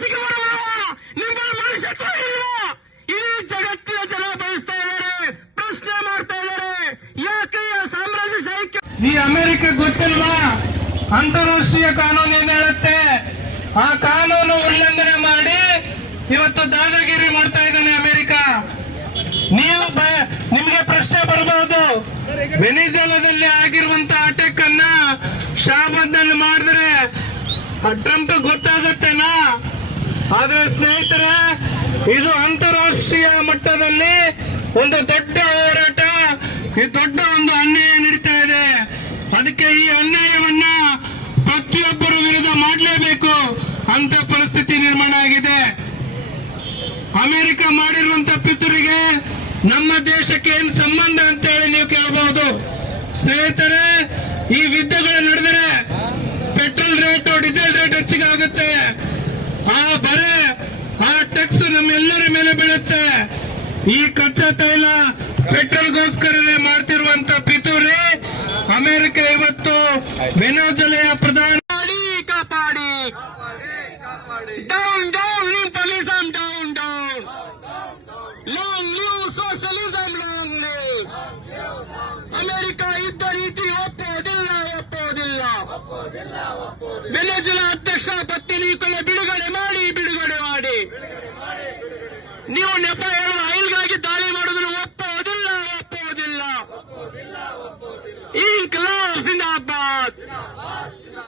ನಾಚಿಕೆ ನಿಮ್ಮ ಮನುಷ್ಯತ್ವ ಇಲ್ಲ ಇಡೀ ಜಗತ್ತಿನ ಜನ ಬಯಸ್ತಾ ಇದ್ದಾರೆ ಪ್ರಶ್ನೆ ಮಾಡ್ತಾ ಇದ್ದಾರೆ ಯಾಕೆ ಸಾಮ್ರಾಜ್ಯಶಾಹಿ ಈ ಅಮೆರಿಕ ಗೊತ್ತಿಲ್ವಾ? ಅಂತಾರಾಷ್ಟ್ರೀಯ ಕಾನೂನು ಹೇಳುತ್ತೆ? ಆ ಕಾನೂನು ಉಲ್ಲಂಘನೆ ಮಾಡಿ ಇವತ್ತು ದಾದಾಗಿರಿ ಮಾಡ್ತಾ ಇದ್ದಾನೆ ಅಮೆರಿಕ. ನೀವು ನಿಮಗೆ ಪ್ರಶ್ನೆ ಬರಬಹುದು ವೆನಿಜಲದಲ್ಲಿ ಆಗಿರುವಂತ ಅಟ್ಯಾಕ್ ಅನ್ನ ಶಾಬದ್ದಲ್ಲಿ ಮಾಡಿದ್ರೆ ಟ್ರಂಪ್ ಗೊತ್ತಾಗತ್ತೆನಾ? ಆದ್ರೆ ಸ್ನೇಹಿತರೆ, ಇದು ಅಂತಾರಾಷ್ಟ್ರೀಯ ಮಟ್ಟದಲ್ಲಿ ಒಂದು ದೊಡ್ಡ ಹೋರಾಟ, ಈ ದೊಡ್ಡ ಒಂದು ಅನ್ಯಾಯ ನಡೀತಾ ಇದೆ. ಅದಕ್ಕೆ ಈ ಅನ್ಯಾಯವನ್ನ ಪ್ರತಿಯೊಬ್ಬರ ವಿರುದ್ಧ ಮಾಡಲೇಬೇಕು ಅಂತ ಪರಿಸ್ಥಿತಿ ನಿರ್ಮಾಣ ಆಗಿದೆ. ಅಮೆರಿಕ ಮಾಡಿರುವಂತ ಪಿತೃರಿಗೆ ನಮ್ಮ ದೇಶಕ್ಕೆ ಏನ್ ಸಂಬಂಧ ಅಂತ ಹೇಳಿ ನೀವು ಕೇಳಬಹುದು. ಸ್ನೇಹಿತರೆ, ಈ ಯುದ್ಧಗಳು ನಡೆದರೆ ನಮ್ಮೆಲ್ಲರ ಮೇಲೆ ಬೀಳುತ್ತೆ. ಈ ಕಚ್ಚಾ ತೈಲ ಪೆಟ್ರೋಲ್ಗೋಸ್ಕರನೇ ಮಾಡ್ತಿರುವಂತ ಪಿತೂರಿ ಅಮೆರಿಕ ಇವತ್ತು ವೆನೋಜಲೆಯ ಪ್ರಧಾನ ಕಾಪಾಡಿ. Down down imperialism down down long live long live America ಯುದ್ಧ ನೀತಿ ಒಪ್ಪೋದಿಲ್ಲ ಒಪ್ಪೋದಿಲ್ಲ. ವೆನೆಜುಲಾ ಅಧ್ಯಕ್ಷ ಪತ್ನಿ ಕೊಲೆ ಬಿಡುಗಡೆ ಮಾಡಿ, ಬಿಡುಗಡೆ ನೀವು ನೆಪ ಹೇಳುವ ಐಲ್ಗಾಗಿ ದಾಳಿ ಮಾಡುವುದನ್ನು ಒಪ್ಪೋದಿಲ್ಲ ಒಪ್ಪೋದಿಲ್ಲ ಇಂಕ್ಲಾಬ್ ಜಿಂದಾಬಾದ್